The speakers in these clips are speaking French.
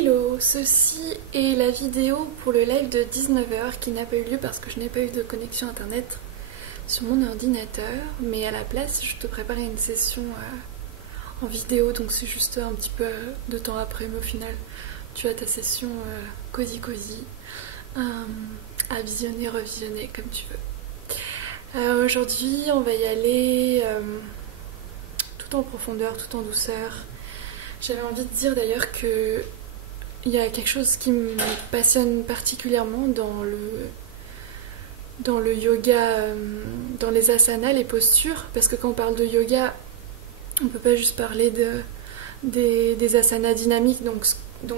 Hello, ceci est la vidéo pour le live de 19 h qui n'a pas eu lieu parce que je n'ai pas eu de connexion internet sur mon ordinateur, mais à la place je te préparais une session en vidéo, donc c'est juste un petit peu de temps après, mais au final tu as ta session cosy à visionner, revisionner comme tu veux. Aujourd'hui on va y aller tout en profondeur, tout en douceur. J'avais envie de dire d'ailleurs que il y a quelque chose qui me passionne particulièrement dans le yoga, dans les asanas, les postures, parce que quand on parle de yoga, on peut pas juste parler des asanas dynamiques, donc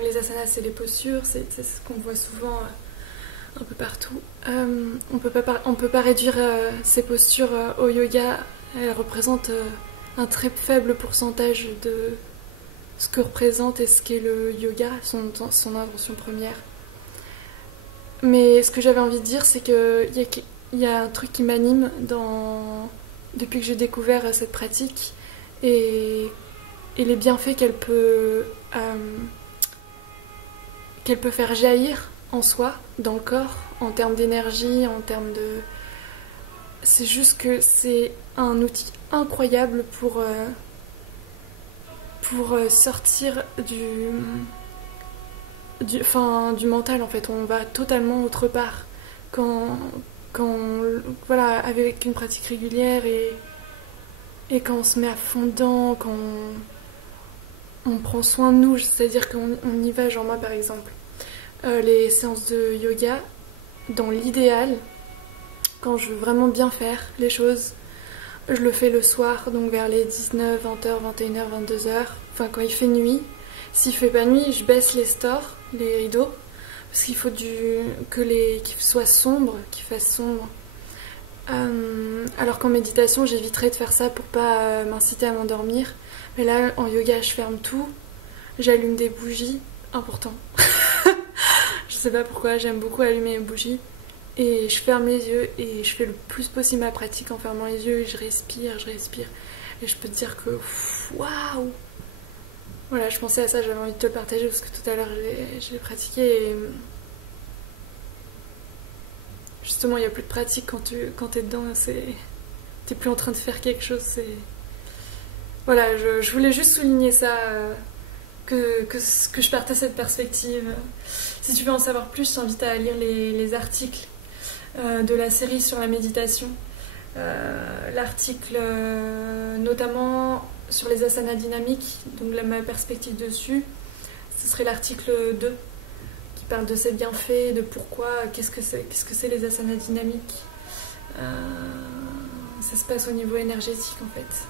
les asanas c'est les postures, c'est ce qu'on voit souvent un peu partout. On peut pas réduire ces postures au yoga, elles représentent un très faible pourcentage de ce que représente et ce qu'est le yoga, son invention première. Mais ce que j'avais envie de dire, c'est qu'il y a un truc qui m'anime depuis que j'ai découvert cette pratique et les bienfaits qu'elle peut faire jaillir en soi, dans le corps, en termes d'énergie, en termes de... C'est juste que c'est un outil incroyable pour sortir du mental en fait. On va totalement autre part voilà, avec une pratique régulière et quand on se met à fond dedans, quand on prend soin de nous, c'est-à-dire qu'on y va, genre moi par exemple, les séances de yoga, dans l'idéal, quand je veux vraiment bien faire les choses, je le fais le soir, donc vers les 19, 20h, 21h, 22h, enfin quand il fait nuit. S'il fait pas nuit, je baisse les stores, les rideaux, parce qu'il faut qu'il soit sombre, qu'il fasse sombre. Alors qu'en méditation, j'éviterais de faire ça pour pas m'inciter à m'endormir. Mais là, en yoga, je ferme tout, j'allume des bougies, important. Je sais pas pourquoi, j'aime beaucoup allumer les bougies. Et je ferme les yeux et je fais le plus possible ma pratique en fermant les yeux et je respire. Et je peux te dire que waouh! Voilà, je pensais à ça, j'avais envie de te le partager parce que tout à l'heure je l'ai pratiqué et justement il n'y a plus de pratique quand t'es dedans, t'es plus en train de faire quelque chose. Voilà, je voulais juste souligner ça, que je partage cette perspective. Si tu veux en savoir plus, je t'invite à lire les articles de la série sur la méditation. L'article notamment sur les asanas dynamiques, donc ma perspective dessus, ce serait l'article 2 qui parle de ses bienfaits, de pourquoi, qu'est-ce que c'est les asanas dynamiques. Ça se passe au niveau énergétique en fait,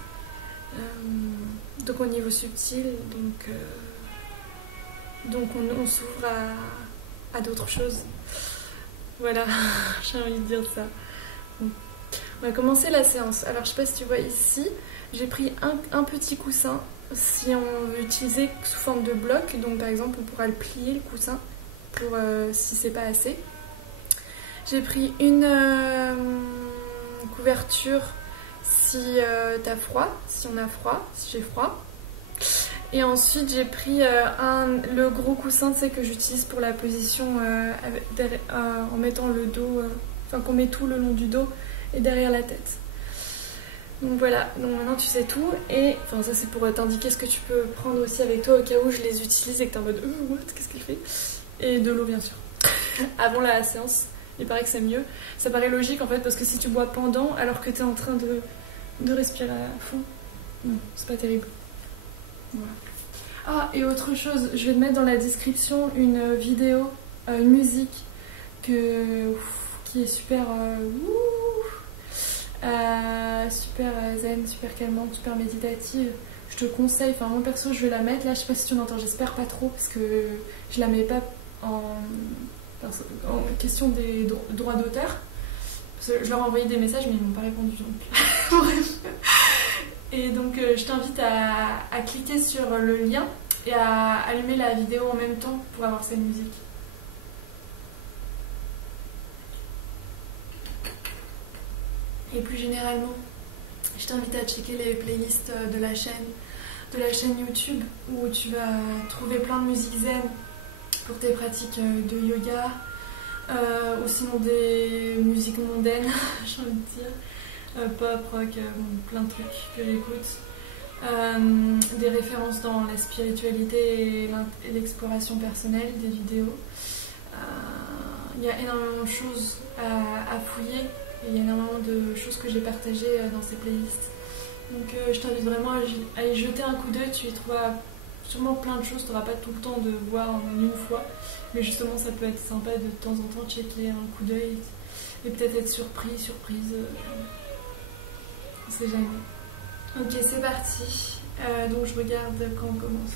donc au niveau subtil, donc on s'ouvre à d'autres choses. Voilà, j'ai envie de dire ça. On va commencer la séance. Alors, je sais pas si tu vois ici, j'ai pris un petit coussin si on veut utiliser sous forme de bloc. Donc, par exemple, on pourra le plier le coussin pour si c'est pas assez. J'ai pris une couverture si t'as froid, si on a froid, si j'ai froid. Et ensuite j'ai pris le gros coussin, tu sais, que j'utilise pour la position en mettant le dos, enfin qu'on met tout le long du dos et derrière la tête. Donc voilà, donc maintenant tu sais tout. Et enfin ça c'est pour t'indiquer ce que tu peux prendre aussi avec toi au cas où je les utilise et que t'es en mode what, qu'est-ce qu'elle fait? Et de l'eau bien sûr. Avant la séance, il paraît que c'est mieux. Ça paraît logique en fait parce que si tu bois pendant alors que t'es en train de respirer à fond, non, c'est pas terrible. Voilà. Ah, et autre chose, je vais te mettre dans la description une vidéo, une musique qui est super super zen, super calmante, super méditative. Je te conseille, enfin moi perso je vais la mettre là, je sais pas si tu m'entends, j'espère pas trop parce que je la mets pas en question des droits d'auteur. Je leur ai envoyé des messages mais ils m'ont pas répondu donc. Bref. Et donc je t'invite à cliquer sur le lien et à allumer la vidéo en même temps pour avoir cette musique. Et plus généralement, je t'invite à checker les playlists de la chaîne YouTube où tu vas trouver plein de musique zen pour tes pratiques de yoga, ou sinon des musiques mondaines, j'ai envie de dire, pop, rock, plein de trucs que j'écoute. Des références dans la spiritualité et l'exploration personnelle, des vidéos. Il y a énormément de choses à fouiller et il y a énormément de choses que j'ai partagées dans ces playlists. Donc je t'invite vraiment à y jeter un coup d'œil, tu y trouveras sûrement plein de choses, tu n'auras pas tout le temps de voir en une fois, mais justement ça peut être sympa de temps en temps checker un coup d'œil et peut-être être surprise, on sait jamais. Ok, c'est parti. Donc je regarde quand on commence.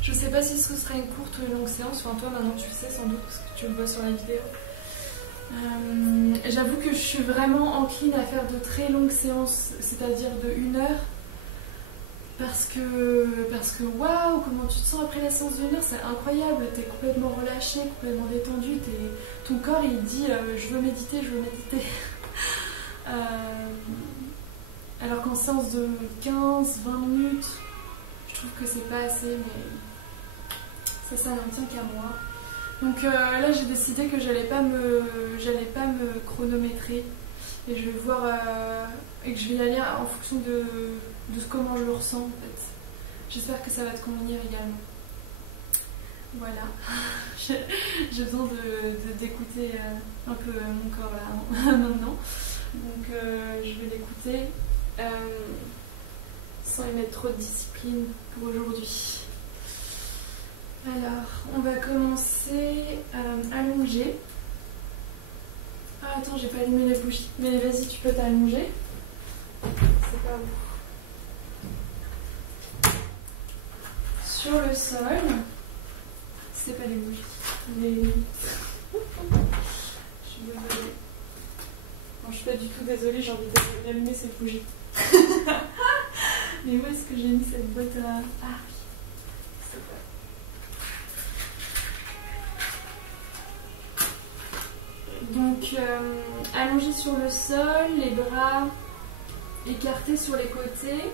Je sais pas si ce sera une courte ou une longue séance, enfin toi maintenant tu le sais sans doute parce que tu le vois sur la vidéo. J'avoue que je suis vraiment encline à faire de très longues séances, c'est-à-dire de 1 heure. Parce que waouh, comment tu te sens après la séance d'1 heure, c'est incroyable, t'es complètement relâché, complètement détendu, ton corps il dit je veux méditer, je veux méditer. Alors qu'en séance de 15-20 minutes, je trouve que c'est pas assez, mais ça n'en tient qu'à moi. Donc là j'ai décidé que j'allais pas me chronométrer et je vais voir et que je vais y aller en fonction de comment je le ressens en fait. J'espère que ça va te convenir également. Voilà, j'ai besoin d'écouter un peu mon corps là maintenant. Donc je vais l'écouter sans y mettre trop de discipline pour aujourd'hui. Alors, on va commencer allongé. Ah attends, j'ai pas allumé les bougies. Mais vas-y, tu peux t'allonger. C'est pas ouf. Sur le sol. C'est pas les bougies. Je suis désolée. Non, je suis pas du tout désolée, j'ai envie d'allumer cette bougie. Mais où est-ce que j'ai mis cette boîte à... Ah oui. C'est pas... Donc, allongé sur le sol, les bras écartés sur les côtés.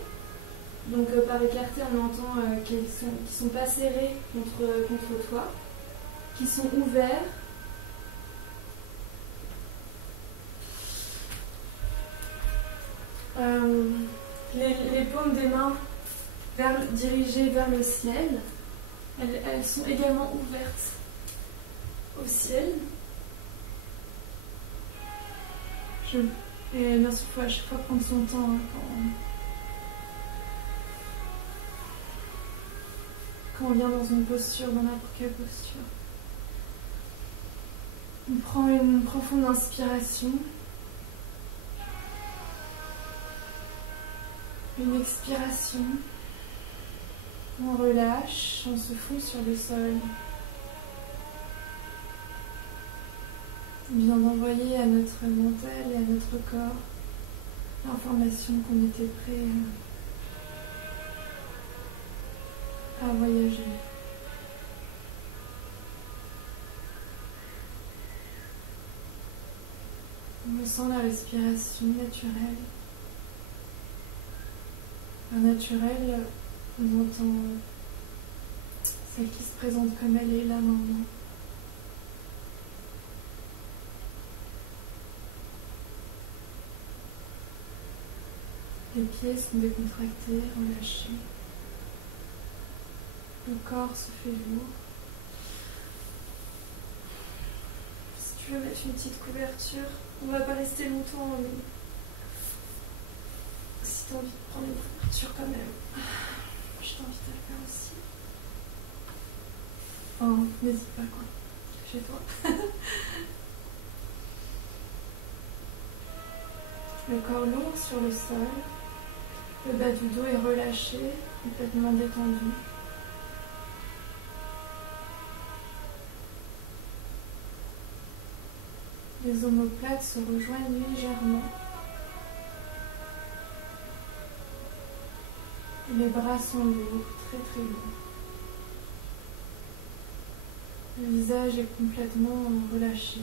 Donc, par écarté, on entend qu'ils sont pas serrés contre toi, qui sont ouverts. Les paumes des mains dirigées vers le ciel. Elles sont également ouvertes au ciel. Et bien sûr, il faut à chaque fois prendre son temps quand on vient dans une posture, dans n'importe quelle posture. On prend une profonde inspiration. Une expiration. On relâche, on se fond sur le sol. On vient d'envoyer à notre mental et à notre corps l'information qu'on était prêt à voyager. On sent la respiration naturelle. Par naturel, on entend celle qui se présente comme elle est là maintenant. Les pieds sont décontractés, relâchés. Le corps se fait lourd. Si tu veux mettre une petite couverture, on va pas rester longtemps. Mais... si tu as envie de prendre une couverture quand même, je t'invite à le faire aussi. Oh, n'hésite pas quoi, chez toi. Le corps lourd sur le sol. Le bas du dos est relâché, complètement détendu. Les omoplates se rejoignent légèrement. Et les bras sont lourds, très très lourds. Le visage est complètement relâché.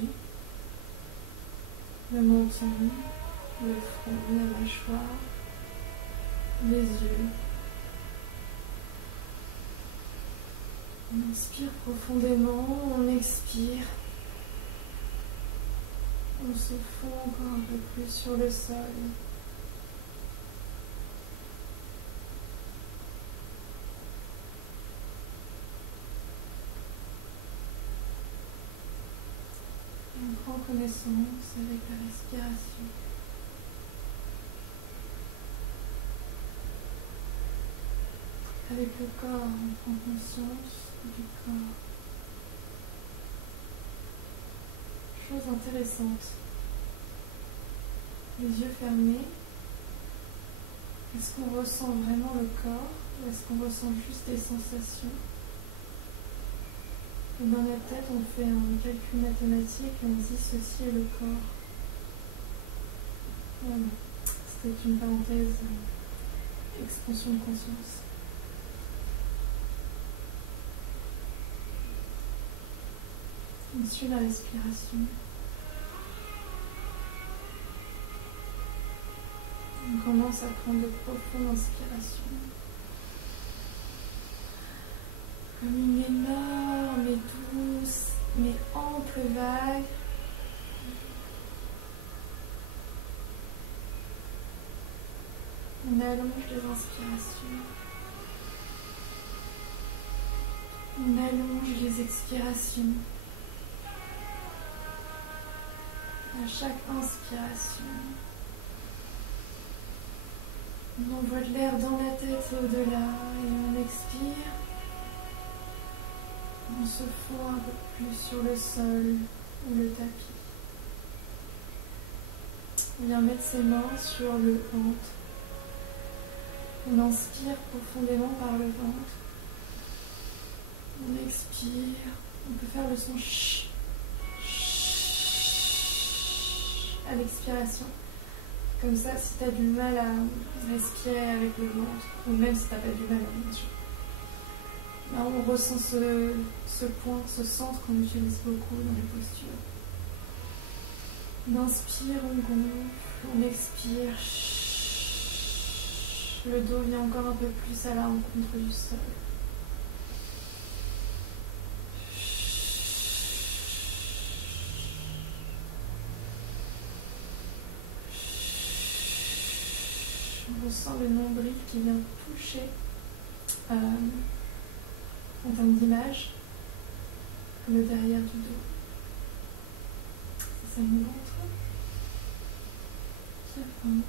Le menton, le front, la mâchoire. Les yeux. On inspire profondément, on expire. On se fond encore un peu plus sur le sol. Et on prend connaissance avec la respiration. Avec le corps, on prend conscience du corps. Chose intéressante. Les yeux fermés. Est-ce qu'on ressent vraiment le corps ou est-ce qu'on ressent juste des sensations? Et dans la tête, on fait un calcul mathématique et on dissocie le corps. Voilà. C'était une parenthèse, expansion de conscience. On suit la respiration. On commence à prendre de profondes inspirations. Comme une énorme et douce, mais ample vague. On allonge les inspirations. On allonge les expirations. À chaque inspiration, on envoie de l'air dans la tête et au-delà et on expire. On se fond un peu plus sur le sol ou le tapis. On vient mettre ses mains sur le ventre. On inspire profondément par le ventre. On expire. On peut faire le son ch à l'expiration. Comme ça, si tu as du mal à respirer avec le ventre, ou même si tu n'as pas du mal, bien sûr, là, on ressent ce point, ce centre qu'on utilise beaucoup dans les postures. On inspire, on gonfle, on expire. Le dos vient encore un peu plus à la rencontre du sol. On ressent le nombril qui vient toucher en termes d'image le derrière du dos. C'est mon ventre qui avance.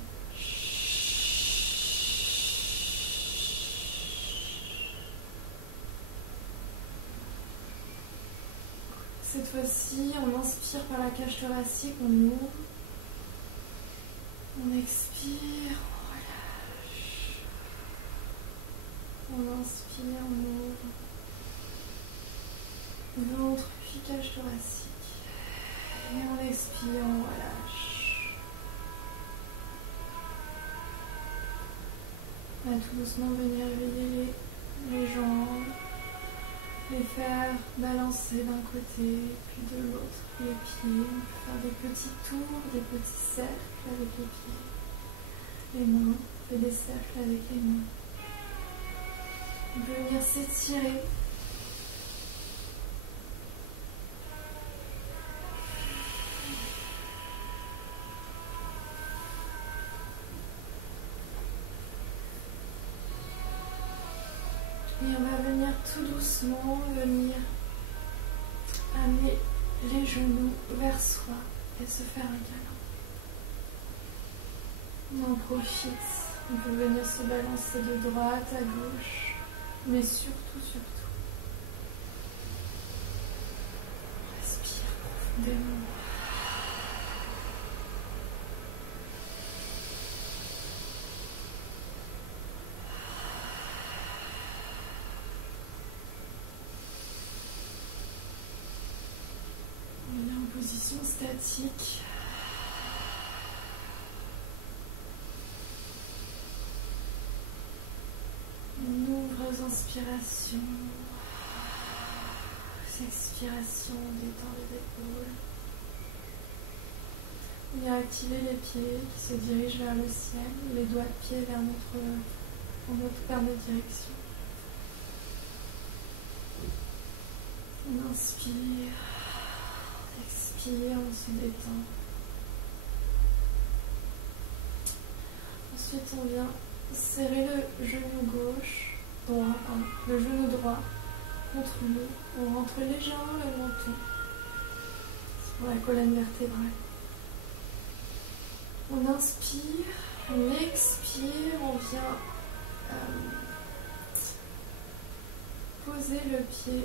Cette fois-ci, on inspire par la cage thoracique, on ouvre. On expire, on relâche. On inspire, on ouvre. Ventre, puis cage thoracique. Et on expire, on relâche. On va tout doucement venir réveiller les jambes. Les faire balancer d'un côté puis de l'autre les pieds. On peut faire des petits tours, des petits cercles avec les pieds. Les mains, on fait des cercles avec les mains. On peut venir s'étirer. Et on va venir tout doucement amener les genoux vers soi et se faire un câlin. On en profite, on peut venir se balancer de droite à gauche, mais surtout, respire profondément. Position statique. On ouvre aux inspirations. Aux expirations, on détend les épaules. On vient activer les pieds qui se dirigent vers le ciel, les doigts de pied vers notre direction. Inspire, expire, on se détend. Ensuite, on vient serrer le genou gauche, le genou droit contre nous. On rentre légèrement le menton pour la colonne vertébrale. On inspire, on expire, on vient poser le pied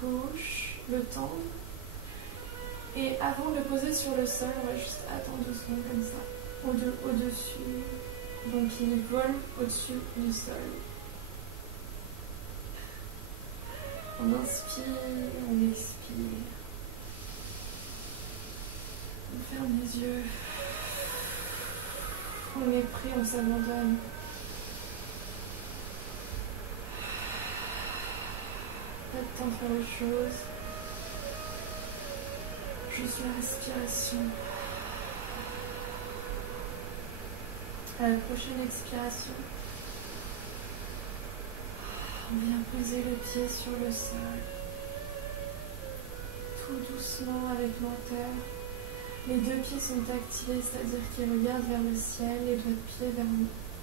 gauche, le tendre. Et avant de le poser sur le sol, on va juste attendre 2 secondes comme ça, au-dessus. Donc il vole au-dessus du sol. On inspire, on expire. On ferme les yeux. On est prêt, on s'abandonne. Pas de temps de faire autre chose. Juste la respiration. À la prochaine expiration, on vient poser le pied sur le sol. Tout doucement avec lenteur. Les 2 pieds sont activés, c'est-à-dire qu'ils regardent vers le ciel, les doigts de pied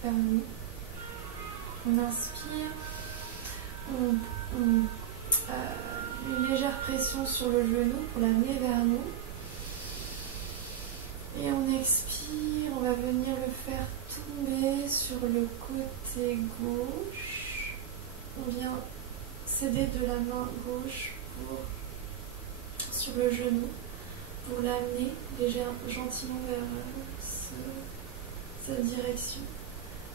vers nous. On inspire, une légère pression sur le genou pour l'amener vers nous. Et on expire, on va venir le faire tomber sur le côté gauche. On vient s'aider de la main gauche sur le genou pour l'amener gentiment vers cette direction.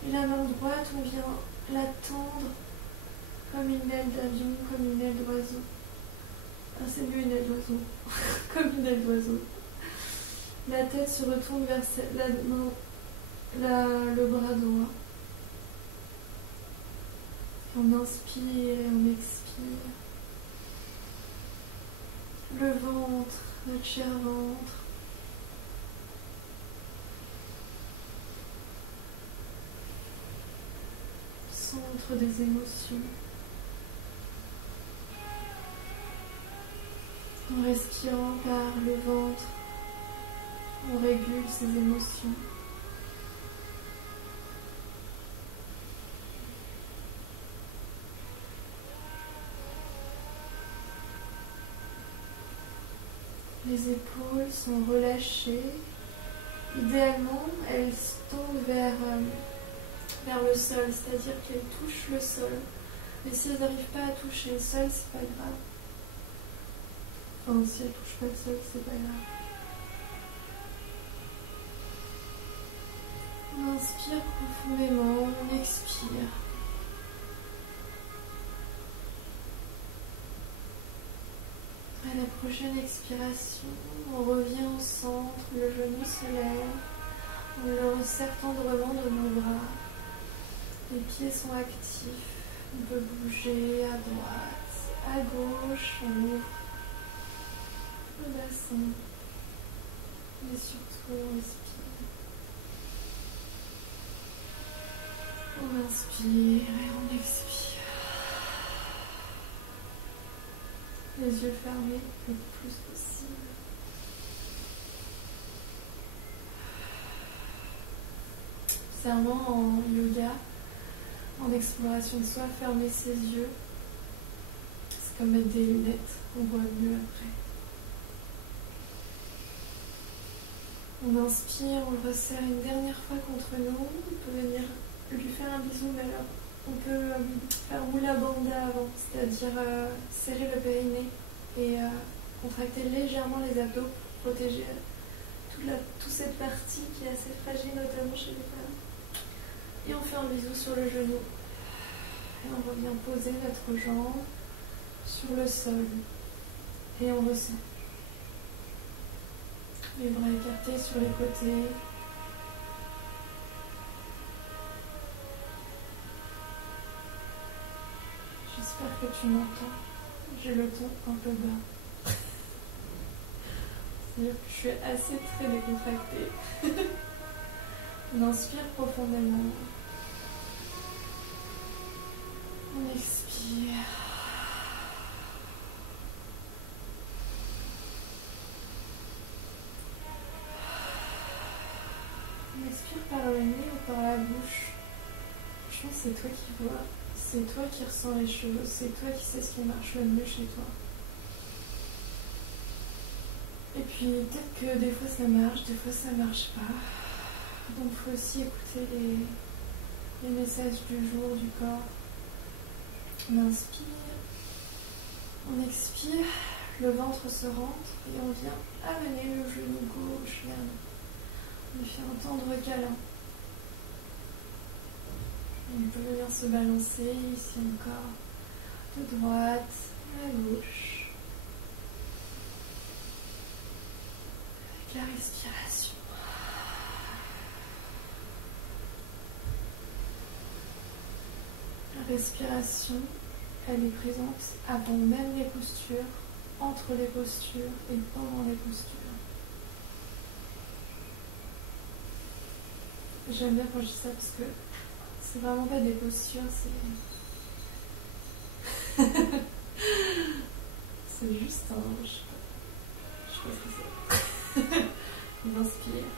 Et la main droite, on vient la tendre comme une aile d'avion, comme une aile d'oiseau. Ah, c'est mieux une aile d'oiseau. Comme une aile d'oiseau. La tête se retourne vers le bras droit. On inspire et on expire. Le ventre, notre cher ventre. Centre des émotions. En respirant par le ventre, on régule ses émotions. Les épaules sont relâchées. Idéalement, elles tendent vers le sol, c'est-à-dire qu'elles touchent le sol. Mais si elles n'arrivent pas à toucher le sol, c'est pas grave. Enfin, si elles ne touchent pas le sol, c'est pas grave. On inspire profondément, on expire. À la prochaine expiration, on revient au centre, le genou se lève, on le resserre tendrement de nos bras. Les pieds sont actifs, on peut bouger à droite, à gauche, on ouvre le bassin, mais surtout on respire. On inspire et on expire. Les yeux fermés le plus possible. Serment en yoga, en exploration de soi, fermer ses yeux. C'est comme mettre des lunettes, on voit mieux après. On inspire, on le resserre une dernière fois contre nous. On peut venir lui faire un bisou, mais alors on peut faire moula bandha avant, c'est-à-dire serrer le périnée et contracter légèrement les abdos pour protéger toute cette partie qui est assez fragile, notamment chez les femmes. Et on fait un bisou sur le genou. Et on revient poser notre jambe sur le sol. Et on resserre. Les bras écartés sur les côtés. J'espère que tu m'entends. J'ai le ton un peu bas. C'est-à-dire que je suis assez très décontractée. On inspire profondément. On expire. respires par le nez ou par la bouche. Je pense que c'est toi qui vois, c'est toi qui ressens les choses, c'est toi qui sais ce qui marche le mieux chez toi. Et puis peut-être que des fois ça marche, des fois ça marche pas. Donc il faut aussi écouter les messages du jour, du corps. On inspire, on expire, le ventre se rentre et on vient amener le genou gauche vers nous. On lui fait un tendre câlin. On peut venir se balancer ici encore, de droite à gauche. Avec la respiration. La respiration, elle est présente avant même les postures, entre les postures et pendant les postures. J'aime bien quand je dis ça parce que c'est vraiment pas des postures, c'est... c'est juste un... Je sais pas ce que c'est. On inspire.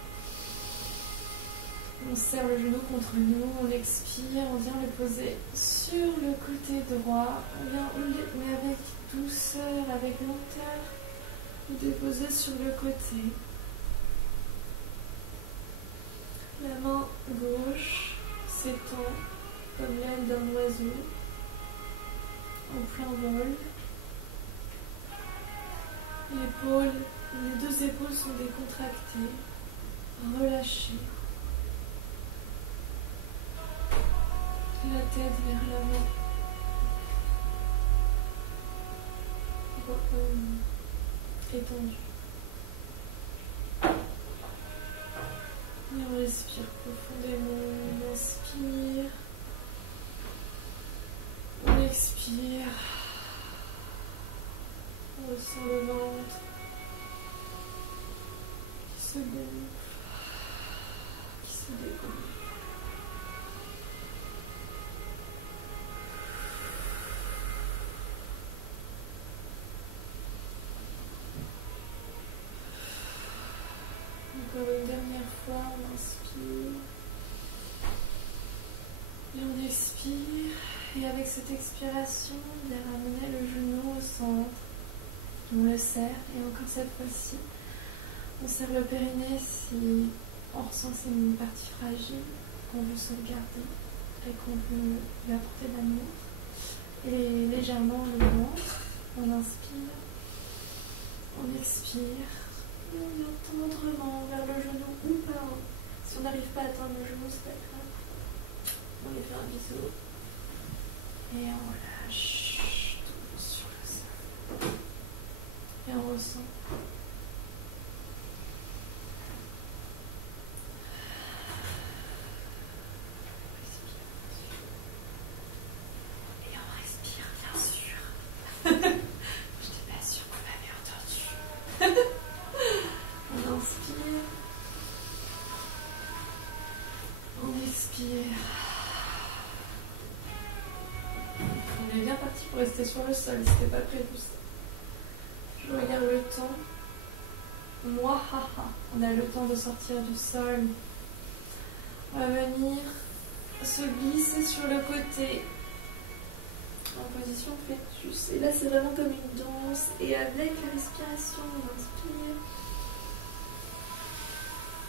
On serre le genou contre nous, on expire, on vient le poser sur le côté droit. On vient, mais avec douceur, avec lenteur, le déposer sur le côté. La main gauche s'étend comme l'aile d'un oiseau en plein vol. Les deux épaules sont décontractées, relâchées. La tête vers l'avant. Étendue. Et on respire profondément. On inspire. On expire. On ressent le ventre qui se gonfle, qui se dégonfle. Encore une dernière fois, on inspire et on expire. Et avec cette expiration, on vient ramener le genou au centre. On le serre et encore cette fois-ci, on serre le périnée si on ressent que c'est une partie fragile qu'on veut sauvegarder et qu'on veut lui apporter d'amour. Et légèrement le ventre, on inspire, on expire. Et on vient tendrement vers le genou ou par en haut. Si on n'arrive pas à atteindre le genou, c'est pas grave. On lui fait un bisou. Et on lâche tout sur le sol. Et on ressent. Et on respire, bien sûr. Je n'étais pas sûre qu'on l'avait entendu. On inspire. On expire. On est bien parti pour rester sur le sol, c'était pas prévu ça. Je regarde le temps. Moi, on a le temps de sortir du sol. On va venir se glisser sur le côté en position fœtus. Et là, c'est vraiment comme une danse. Et avec la respiration, on inspire.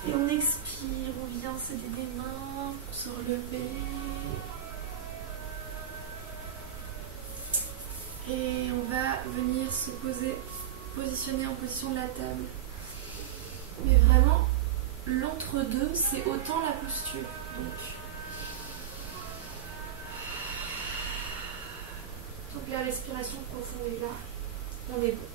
Et on expire, on vient s'aider des mains pour se relever. Et on va venir se positionner en position de la table. Mais vraiment, l'entre-deux, c'est autant la posture. Donc la respiration profonde est là. On est bon.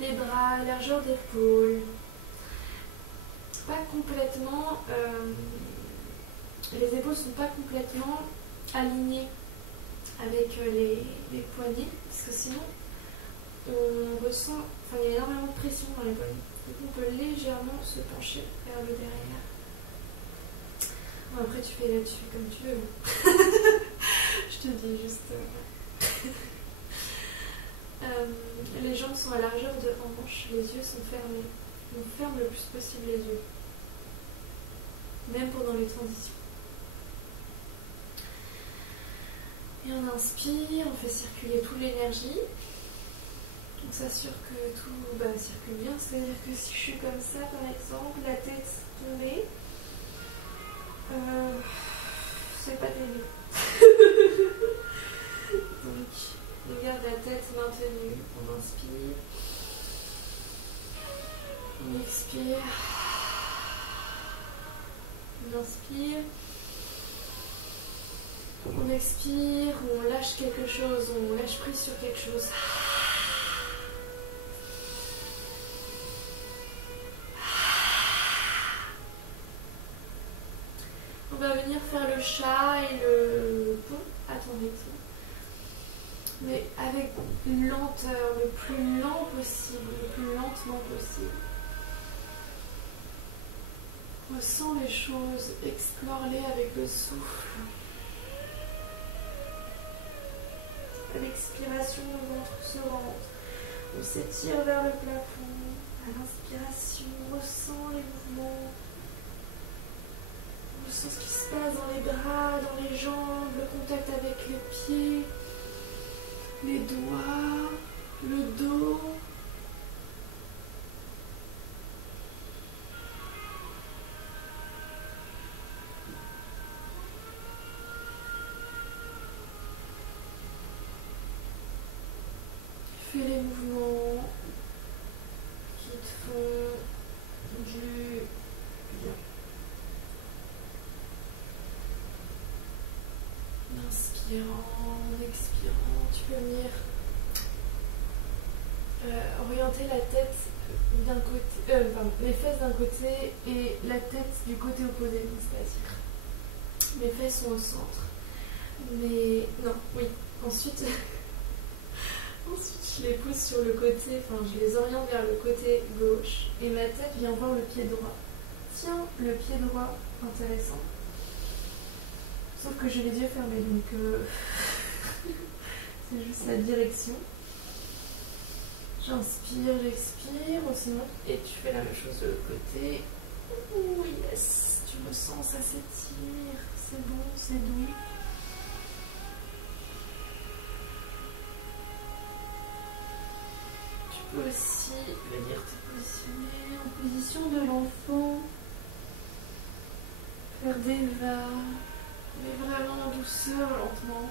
Les bras, largeur d'épaule. Pas complètement... les épaules ne sont pas complètement alignées avec les poignets, parce que sinon on ressent, il y a énormément de pression dans les poignets. Donc on peut légèrement se pencher vers le derrière. Bon, après tu fais là-dessus comme tu veux. Je te dis juste... les jambes sont à largeur de hanche, les yeux sont fermés. On ferme le plus possible les yeux, même pendant les transitions. Et on inspire, on fait circuler toute l'énergie. On s'assure que tout circule bien, c'est-à-dire que si je suis comme ça par exemple, la tête tombée, c'est pas terrible. Donc on garde la tête maintenue, on inspire, on expire, on inspire, on expire, on lâche quelque chose, on lâche prise sur quelque chose. On va venir faire le chat et le pont à ton rythme, mais avec lenteur, le plus lent possible, le plus lentement possible. Ressens les choses, explore-les avec le souffle. À l'expiration, le ventre se rentre, on s'étire vers le plafond. À l'inspiration, on ressent les mouvements. On ressent ce qui se passe dans les bras, dans les jambes, le contact avec les pieds, les doigts, le dos. Fais les mouvements qui te font du bien. En inspirant, en expirant, tu peux venir orienter la tête d'un côté, les fesses d'un côté et la tête du côté opposé, c'est-à-dire mes fesses sont au centre. Mais non, oui. Ensuite, je les pose sur le côté, je les oriente vers le côté gauche et ma tête vient voir le pied droit. Tiens, le pied droit, intéressant. Sauf que j'ai les yeux fermés, donc c'est juste la direction. J'inspire, j'expire, sinon, et tu fais la même chose de l'autre côté. Oh yes, tu me sens, ça s'étire, c'est bon, c'est doux. Tu peux aussi venir te positionner en position de l'enfant, faire des vagues, mais vraiment en douceur, lentement.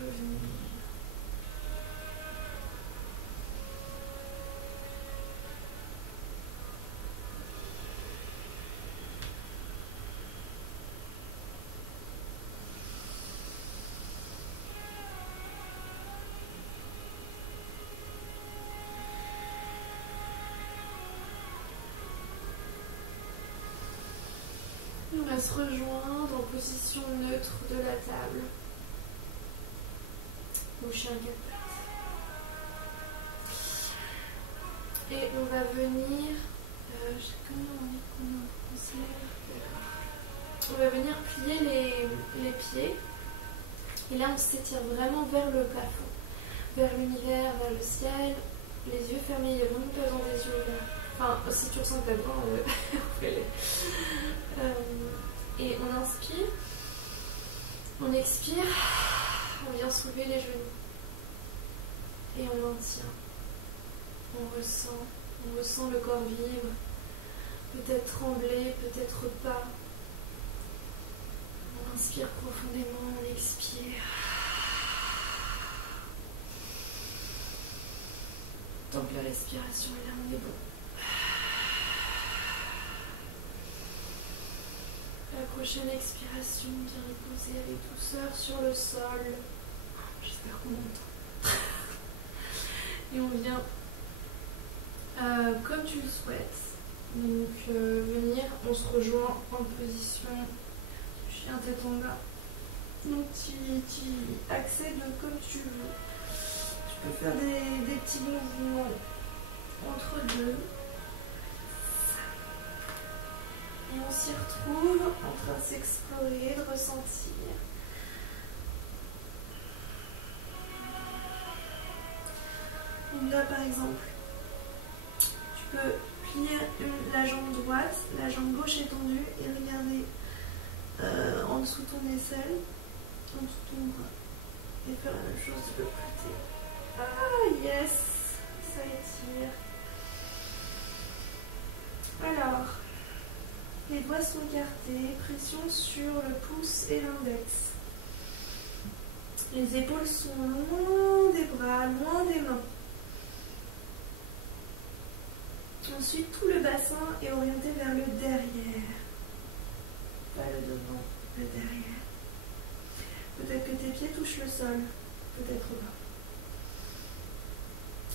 Revenir. On va se rejoindre en position neutre de la table. Au chien quatre pattes. Et on va venir. Je sais comment on dit qu'on va venir plier les pieds. Et là, on s'étire vraiment vers le plafond, vers l'univers, vers le ciel. Les yeux fermés, il n'y a vraiment pas dans les yeux ouverts. Enfin, si tu ressens que t'as besoin, fais-les. Et on inspire, on expire, on vient soulever les genoux. Et on maintient. On ressent le corps vivre, peut-être trembler, peut-être pas. On inspire profondément, on expire. Tant que la respiration est là, on est bon. La prochaine expiration, viens reposer avec douceur sur le sol. J'espère qu'on m'entend. Et on vient comme tu le souhaites. Donc venir, on se rejoint en position chien tête en bas. Donc tu accèdes comme tu veux. Tu peux faire des petits mouvements entre deux. Et on s'y retrouve en train de s'explorer, de ressentir. Donc là par exemple, peux plier la jambe droite, la jambe gauche est tendue et regarder en dessous ton aisselle, en dessous ton bras. Et faire la même chose de l'autre côté. Ah yes, ça étire. Alors, les doigts sont écartés, pression sur le pouce et l'index. Les épaules sont loin des bras, loin des mains. Ensuite, tout le bassin est orienté vers le derrière. Pas le devant, le derrière. Peut-être que tes pieds touchent le sol, peut-être pas.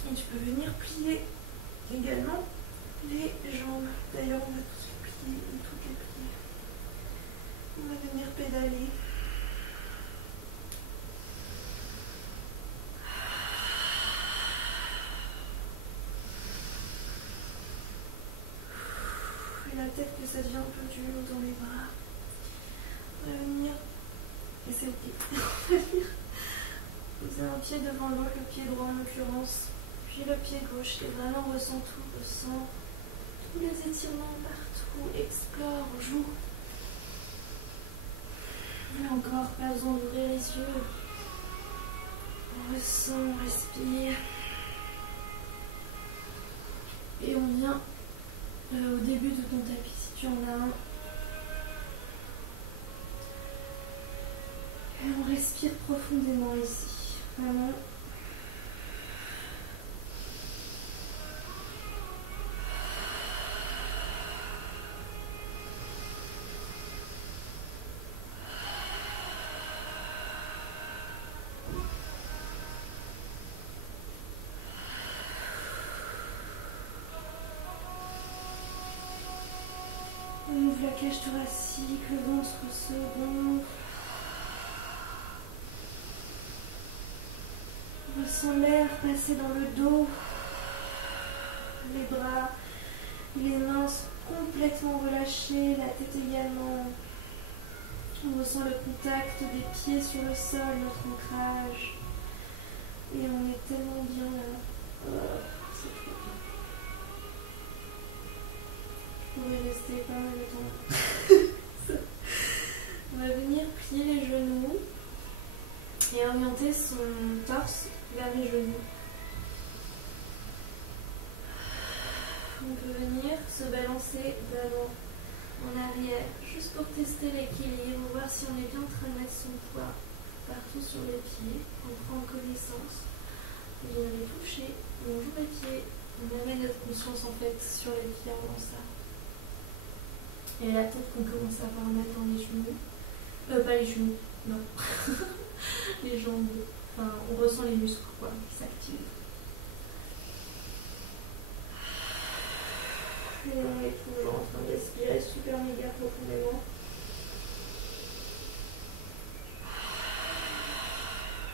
Et tu peux venir plier également les jambes. D'ailleurs, on va tous les plier, toutes les plier. On va venir pédaler. Et la tête que ça devient un peu dur dans les bras. On va venir, et c'est ok, on va venir poser un pied devant l'autre, le pied droit en l'occurrence, puis le pied gauche, et vraiment ressens tout, ressens tous les étirements partout, explore, joue. Et encore, pas besoin d'ouvrir les yeux. On ressent, on respire. Et on vient au début de ton tapis, si tu en as un. Et on respire profondément ici, vraiment. On ouvre la cage thoracique, le ventre se gonfle. On ressent l'air passer dans le dos, les bras, les mains sont complètement relâchées, la tête également. On ressent le contact des pieds sur le sol, notre ancrage. Et on est tellement bien là. C'est trop bien. Je pourrais rester pas mal de temps. On va venir plier les genoux et orienter son torse vers les genoux. On peut venir se balancer d'avant en arrière, juste pour tester l'équilibre, voir si on est bien en train de mettre son poids partout sur les pieds. On prend connaissance, on vient les toucher, on joue les pieds, on amène notre conscience en fait sur les pieds avant ça. Et la tête qu'on commence à voir mettre dans les genoux. Pas les genoux, non. Les jambes. Enfin, on ressent les muscles quoi, qui s'activent. Et on est toujours en train de respirer super méga profondément.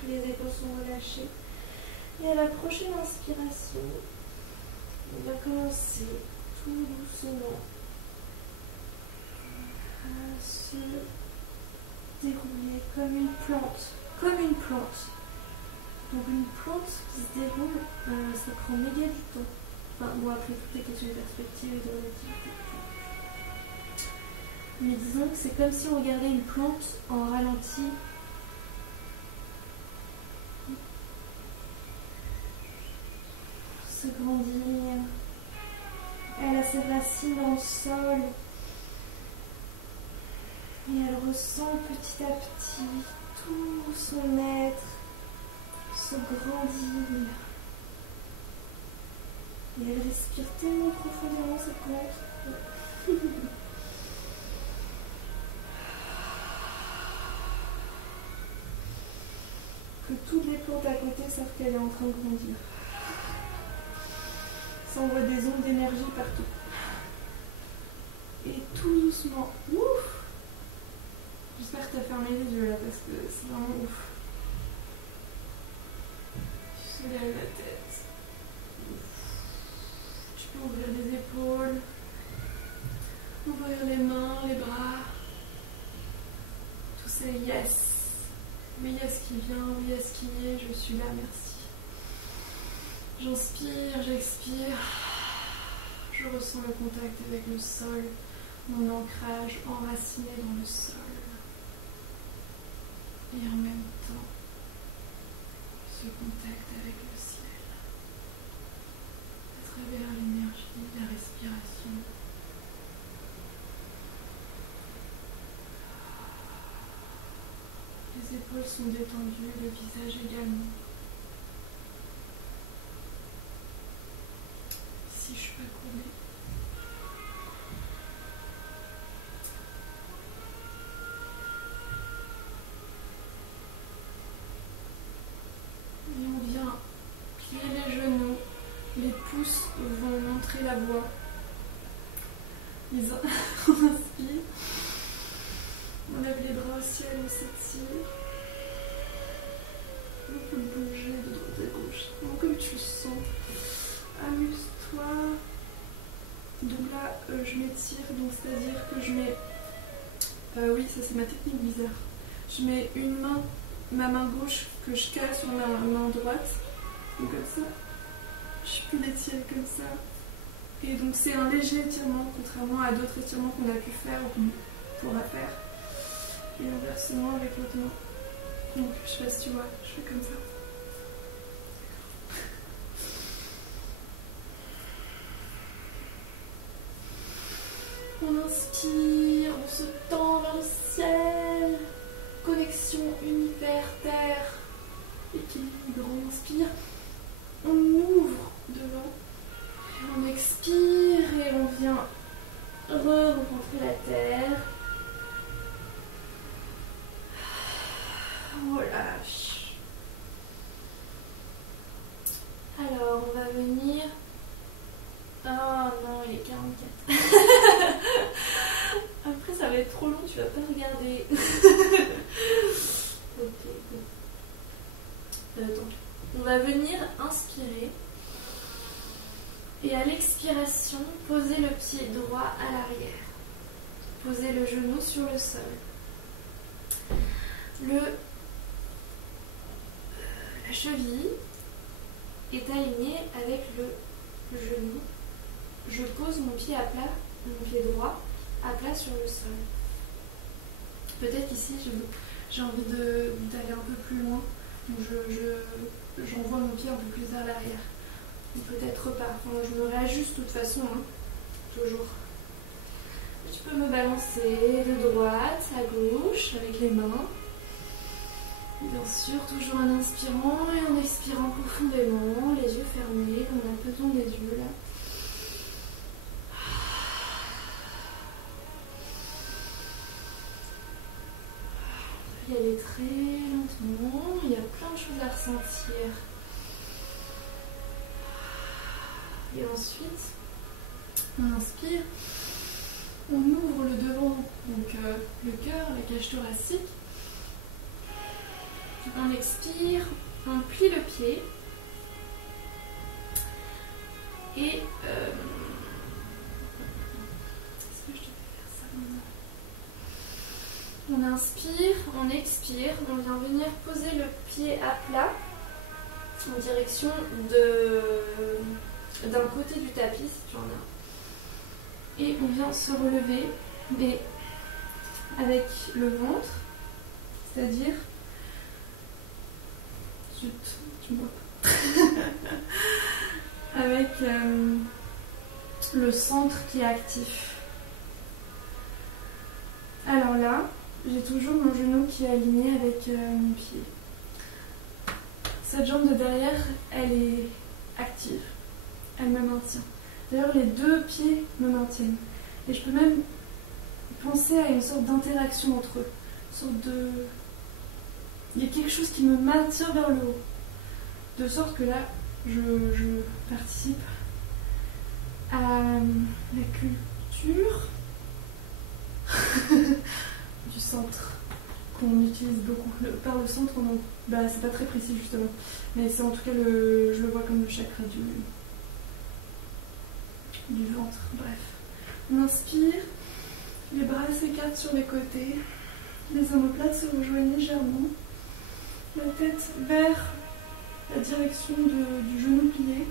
Les épaules sont relâchées. Et à la prochaine inspiration, on va commencer tout doucement à se dérouler comme une plante. Comme une plante. Donc une plante qui se déroule, ça prend méga du temps. Enfin, bon, après tout est question de perspective et de relativité. Mais disons que c'est comme si on regardait une plante en ralenti. Se grandir. Elle a ses racines dans le sol. Et elle ressent petit à petit tout son être se grandir. Et elle respire tellement profondément cette plante. Que toutes les plantes à côté savent qu'elle est en train de grandir. Ça envoie des ondes d'énergie partout. Et tout doucement, ouf! J'espère que tu as fermé les yeux là parce que c'est vraiment ouf. Tu soulèves la tête. Tu peux ouvrir les épaules, ouvrir les mains, les bras. Tout c'est yes. Oui, il y a ce qui vient, oui, il y a ce qui est, je suis là, merci. J'inspire, j'expire. Je ressens le contact avec le sol, mon ancrage enraciné dans le sol. Et en même temps, ce contact avec le ciel, à travers l'énergie, la respiration. Les épaules sont détendues, le visage également. Si je suis pas courbée. Et on vient plier les genoux, les pouces vont montrer la voie. On inspire, on lève les bras au ciel, on s'étire. On peut bouger de droite à gauche, comme tu le sens. Amuse-toi. Donc là, je m'étire, donc c'est-à-dire que je mets... oui, ça c'est ma technique bizarre. Je mets une main, ma main gauche, que je cale sur ma main droite. Donc comme ça. Je peux l'étirer comme ça. Et donc c'est un léger étirement, contrairement à d'autres étirements qu'on a pu faire ou qu'on pourra faire. Et inversement avec l'autre main. Donc je sais pas si tu vois, je fais comme ça. On inspire, on se tend vers le ciel. Connexion univers-terre. Équilibre, on inspire. On ouvre devant. Et on expire et on vient rencontrer la terre. On relâche. Alors, on va venir... Oh non, il est 44. Après, ça va être trop long, tu vas pas regarder. Ok. Donc, on va venir inspirer. Et à l'expiration, poser le pied droit à l'arrière. Poser le genou sur le sol. La cheville est alignée avec le genou. Je pose mon pied à plat, mon pied droit à plat sur le sol. Peut-être ici j'ai envie d'aller un peu plus loin, donc j'envoie mon pied un peu plus vers l'arrière. Ou peut-être pas, enfin, je me réajuste de toute façon, hein, toujours. Tu peux me balancer de droite à gauche avec les mains. Bien sûr, toujours en inspirant et en expirant profondément, les yeux fermés, on a besoin des yeux là. On va y aller très lentement, il y a plein de choses à ressentir. Et ensuite, on inspire, on ouvre le devant, donc le cœur, la cage thoracique. On expire, on plie le pied et est-ce que je te fais faire ça maintenant ? On inspire, on expire, on vient venir poser le pied à plat en direction d'un côté du tapis si tu en as. Et on vient se relever, mais avec le ventre, c'est-à-dire tu vois. Avec le centre qui est actif. Alors là, j'ai toujours mon genou qui est aligné avec mon pied. Cette jambe de derrière, elle est active. Elle me maintient. D'ailleurs, les deux pieds me maintiennent. Et je peux même penser à une sorte d'interaction entre eux. Une sorte de... Il y a quelque chose qui me maintient vers le haut. De sorte que là, je participe à la culture du centre qu'on utilise beaucoup. Par le centre, c'est pas très précis justement. Mais c'est en tout cas, je le vois comme le chakra du ventre. Bref. On inspire, les bras s'écartent sur les côtés, les omoplates se rejoignent légèrement. La tête vers la direction du genou plié.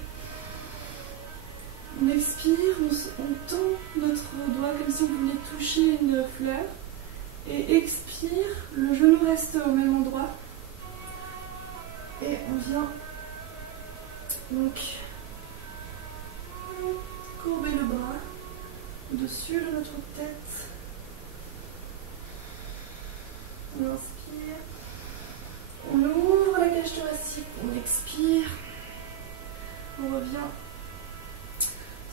On expire, on tend notre doigt comme si on voulait toucher une fleur. Et expire, le genou reste au même endroit. Et on vient donc courber le bras au-dessus de notre tête. On inspire. On ouvre la cage thoracique, on expire. On revient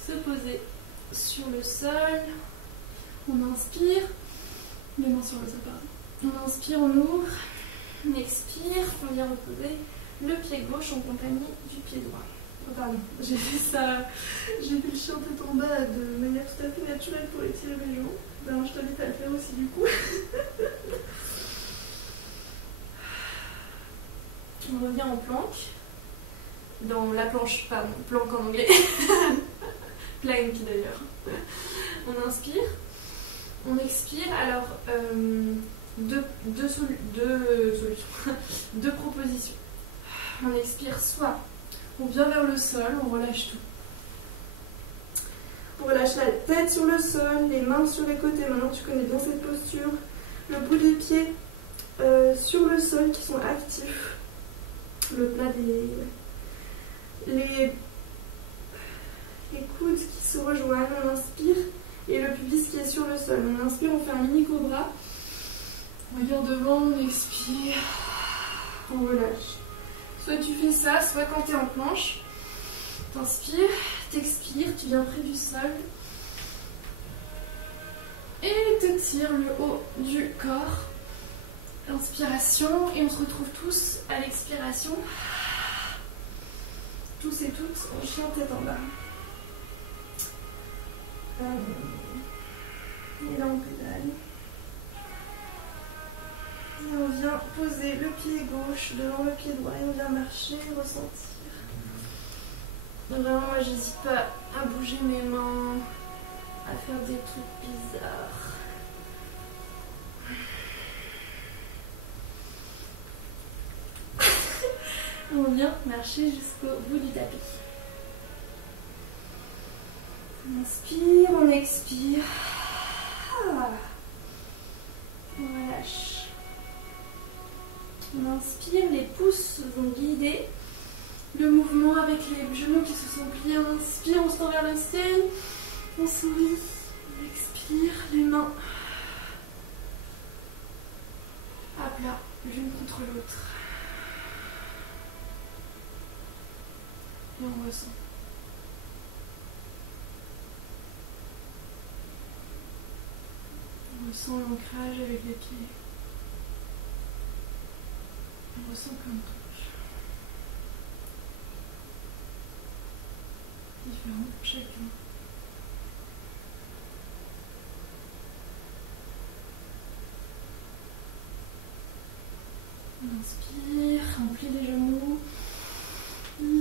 se poser sur le sol. On inspire. Les mains sur le sol, pardon. On inspire, on ouvre. On expire, on vient reposer le pied gauche en compagnie du pied droit. Oh, pardon, j'ai fait ça, j'ai fait le chien tête en bas de manière tout à fait naturelle pour étirer mes jambes. Ben, je t'invite à le faire aussi du coup. On revient en planque. Dans la planche, pardon, planque en anglais. Plank d'ailleurs. On inspire. On expire. Alors, deux solutions. Deux propositions. On expire soit on vient vers le sol, on relâche tout. On relâche la tête sur le sol, les mains sur les côtés. Maintenant, tu connais bien cette posture. Le bout des pieds sur le sol qui sont actifs. Le plat les coudes qui se rejoignent. On inspire et le pubis qui est sur le sol. On inspire, on fait un mini cobra. On regarde devant, on expire. On relâche. Soit tu fais ça, soit quand tu es en planche, t'inspires, t'expires, tu viens près du sol et t'étires le haut du corps. Inspiration et on se retrouve tous à l'expiration. Tous et toutes en chien tête en bas. Et là on pédale. Et on vient poser le pied gauche devant le pied droit et on vient marcher, ressentir. Vraiment, moi j'hésite pas à bouger mes mains, à faire des trucs bizarres. On vient marcher jusqu'au bout du tapis. On inspire, on expire. On relâche. On inspire, les pouces vont guider le mouvement avec les genoux qui se sont pliés. On inspire, on se tend vers le ciel. On sourit, on expire, les mains à plat, l'une contre l'autre. Et on ressent. On ressent l'ancrage avec les pieds. On ressent plein de trucs. Différents pour chacun. On inspire, on plie les genoux,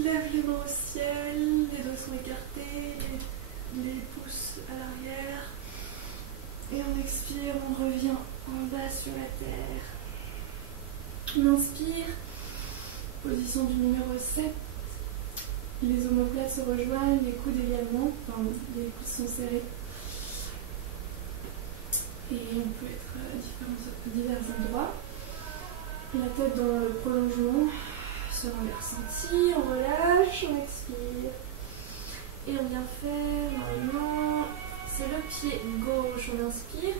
lève les mains au ciel, les doigts sont écartés, les pouces à l'arrière. Et on expire, on revient en bas sur la terre. On inspire, position du numéro 7. Les omoplates se rejoignent, les coudes également, enfin les coudes sont serrés. Et on peut être à divers endroits. La tête dans le prolongement, selon les ressentis, on relâche, on expire. Et on vient faire maintenant, c'est le pied gauche, on inspire.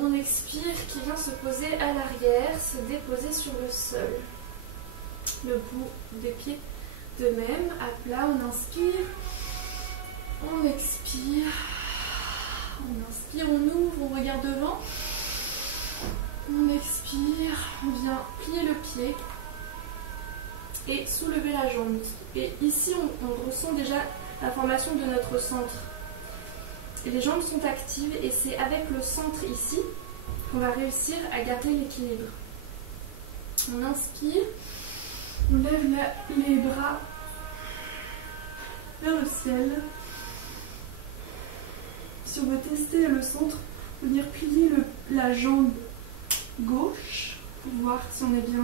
On expire, qui vient se poser à l'arrière, se déposer sur le sol. Le bout des pieds de même, à plat, on inspire. On expire. On inspire, on ouvre, on regarde devant. On expire, on vient plier le pied et soulever la jambe. Et ici, on ressent déjà la formation de notre centre. Et les jambes sont actives et c'est avec le centre ici qu'on va réussir à garder l'équilibre. On inspire, on lève les bras vers le ciel. Si on veut tester le centre, on va venir plier la jambe gauche pour voir si on est bien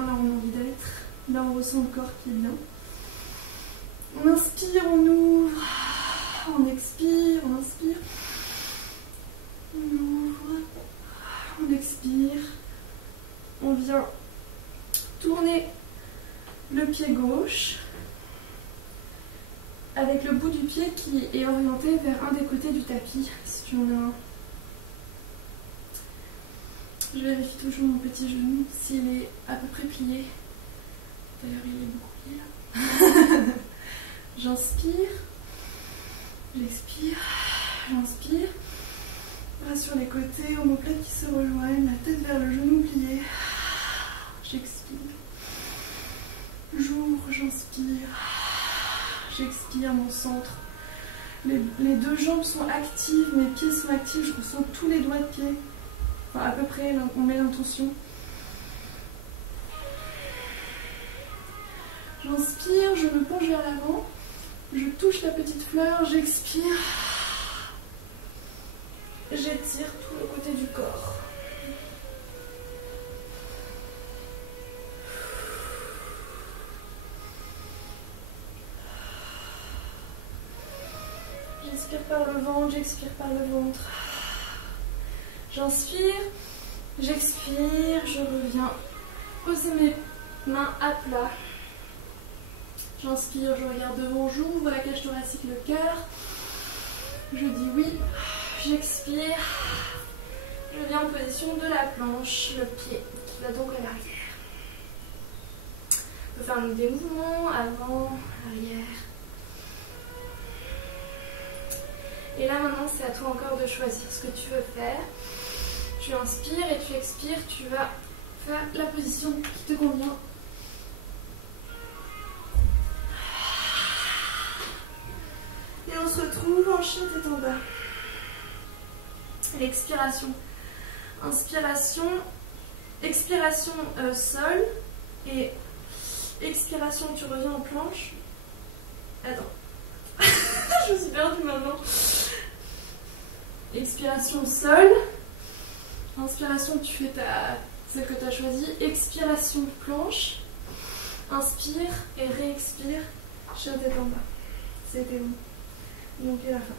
là où on a envie d'être. Là on ressent le corps qui est bien. On inspire, on ouvre. On expire, on inspire. On ouvre. On expire. On vient tourner le pied gauche avec le bout du pied qui est orienté vers un des côtés du tapis, si tu en as un. Je vérifie toujours mon petit genou s'il est à peu près plié. D'ailleurs, il est beaucoup plié là. J'inspire, j'expire, j'inspire. Bras sur les côtés, omoplates qui se rejoignent, la tête vers le genou plié. J'expire. J'ouvre, j'inspire. J'expire mon centre. Les deux jambes sont actives, mes pieds sont actifs, je ressens tous les doigts de pied. Enfin, à peu près, on met l'intention. J'inspire, je me penche vers l'avant. Je touche la petite fleur, j'expire. J'étire tout le côté du corps. J'inspire par le ventre, j'expire par le ventre. J'inspire, j'expire, je reviens poser mes mains à plat. J'inspire, je regarde devant, j'ouvre la cage thoracique, le cœur. Je dis oui, j'expire. Je viens en position de la planche, le pied qui va donc à l'arrière. On peut faire des mouvements avant, arrière. Et là maintenant c'est à toi encore de choisir ce que tu veux faire. Tu inspires et tu expires, tu vas faire la position qui te convient. Et on se retrouve en chien tête en bas. L'expiration. Inspiration, expiration sol et expiration tu reviens en planche. Attends. Je me suis perdue maintenant. Expiration sol. Inspiration, tu fais celle que tu as choisie. Expiration planche. Inspire et réexpire. Chien tête en bas. C'était bon. Donc à la fin.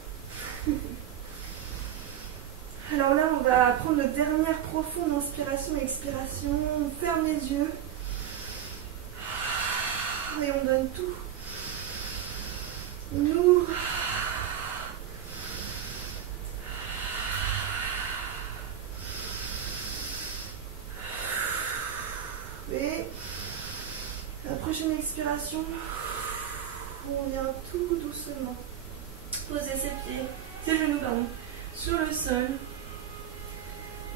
Alors là, on va prendre notre dernière profonde inspiration et expiration. On ferme les yeux. Et on donne tout. On ouvre. Et la prochaine expiration, on vient tout doucement poser ses genoux sur le sol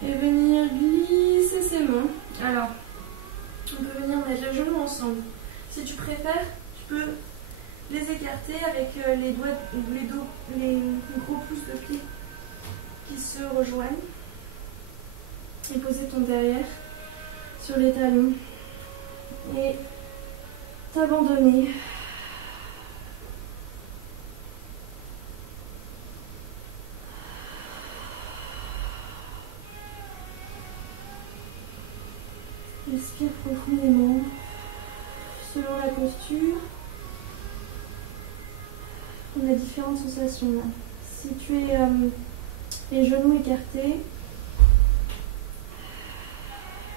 et venir glisser ses mains. Alors, on peut venir mettre les genoux ensemble. Si tu préfères, tu peux les écarter avec les doigts, les gros pouces de pied qui se rejoignent et poser ton derrière sur les talons et t'abandonner. Respire profondément selon la posture. On a différentes sensations là. Si tu es les genoux écartés,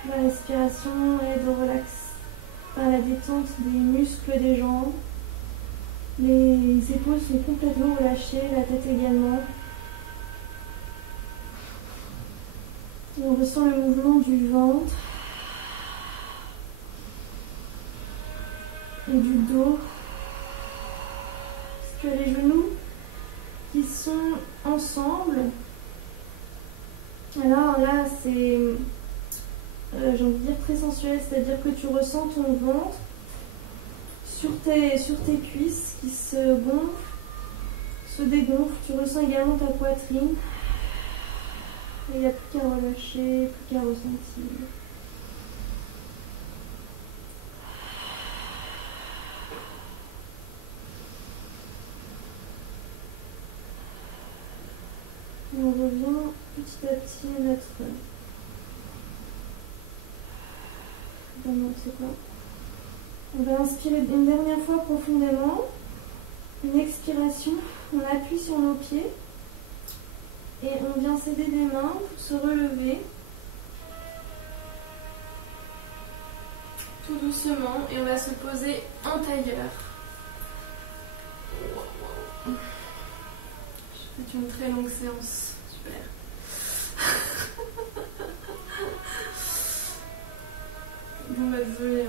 la respiration aide au relax par la détente des muscles des jambes. Les épaules sont complètement relâchées, la tête également. Et on ressent le mouvement du ventre et du dos. Tu as les genoux qui sont ensemble. Alors là, c'est, j'ai envie de dire, très sensuel, c'est-à-dire que tu ressens ton ventre sur tes cuisses qui se gonflent, se dégonflent. Tu ressens également ta poitrine. Et il n'y a plus qu'à relâcher, plus qu'à ressentir. Et on revient petit à petit à notre... C'est quoi ? On va inspirer une dernière fois profondément. Une expiration, on appuie sur nos pieds et on vient s'aider des mains pour se relever. Tout doucement et on va se poser en tailleur. J'ai fait une très longue séance. Super. Bon bah désolée.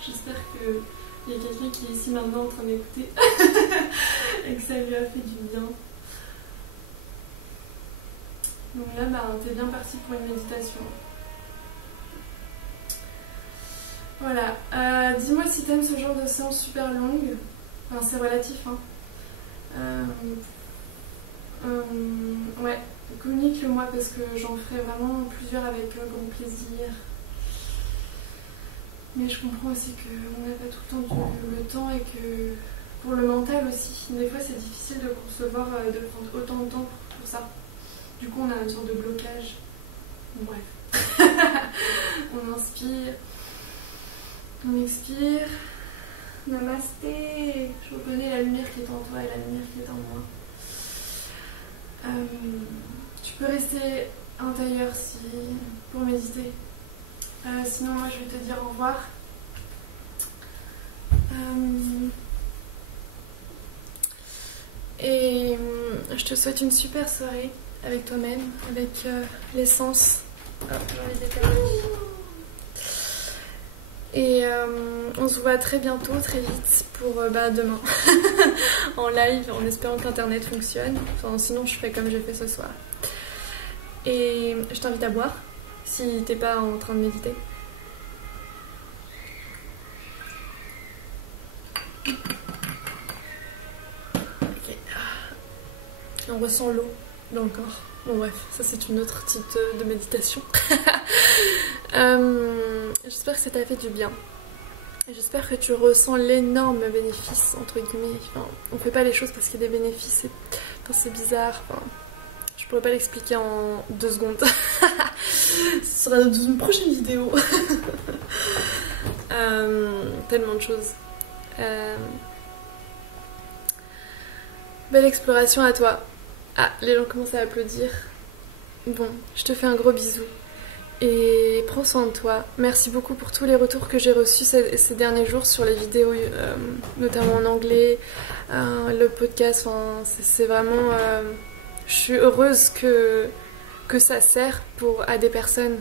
J'espère qu'il y a quelqu'un qui est ici maintenant en train d'écouter et que ça lui a fait du bien. Donc là bah t'es bien parti pour une méditation. Voilà, dis-moi si t'aimes ce genre de séance super longue. Enfin, c'est relatif, hein. Ouais, communique-le-moi parce que j'en ferai vraiment plusieurs avec grand plaisir. Mais je comprends aussi qu'on n'a pas tout le temps le temps et que pour le mental aussi, des fois c'est difficile de concevoir, de prendre autant de temps pour ça. Du coup, on a une sorte de blocage. Bon, bref. On inspire. On expire. Namasté. Je reconnais la lumière qui est en toi et la lumière qui est en moi. Tu peux rester en tailleur pour méditer. Sinon, moi, je vais te dire au revoir. Et je te souhaite une super soirée avec toi-même, avec l'essence. J'ai envie d'éteindre. Et on se voit très bientôt, très vite pour demain en live, en espérant qu'internet fonctionne. Enfin, sinon je fais comme j'ai fait ce soir. Et je t'invite à boire si t'es pas en train de méditer. Ok. On ressent l'eau dans le corps. Bon bref, ça c'est une autre type de méditation. J'espère que ça t'a fait du bien. J'espère que tu ressens l'énorme bénéfice, entre guillemets. Enfin, on fait pas les choses parce qu'il y a des bénéfices. C'est bizarre. Enfin, je pourrais pas l'expliquer en 2 secondes. Ce sera dans une prochaine vidéo. Tellement de choses. Belle exploration à toi. Ah, les gens commencent à applaudir. Bon, je te fais un gros bisou. Et prends soin de toi. Merci beaucoup pour tous les retours que j'ai reçus ces derniers jours sur les vidéos, notamment en anglais, le podcast. Enfin, c'est vraiment... je suis heureuse que ça sert à des personnes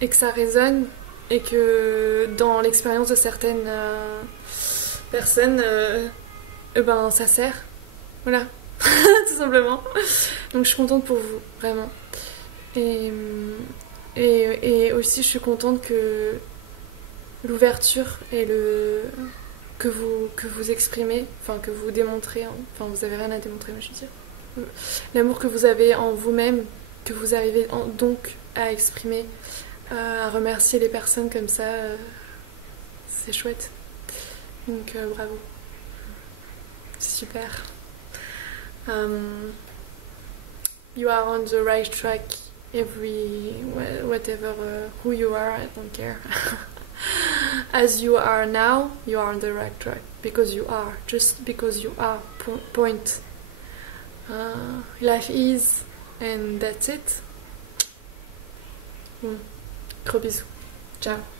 et que ça résonne et que dans l'expérience de certaines personnes, ça sert. Voilà, tout simplement. Donc je suis contente pour vous, vraiment. Et aussi je suis contente que l'ouverture et que vous exprimez, enfin que vous démontrez, enfin vous avez rien à démontrer, mais je veux dire, l'amour que vous avez en vous-même, que vous arrivez donc à exprimer, à remercier les personnes comme ça, c'est chouette. Donc bravo, c'est super. You are on the right track. Whatever who you are, I don't care. As you are now, you are on the right track because you are, just because you are. Point. Life is, and that's it. Gros bisous. Ciao.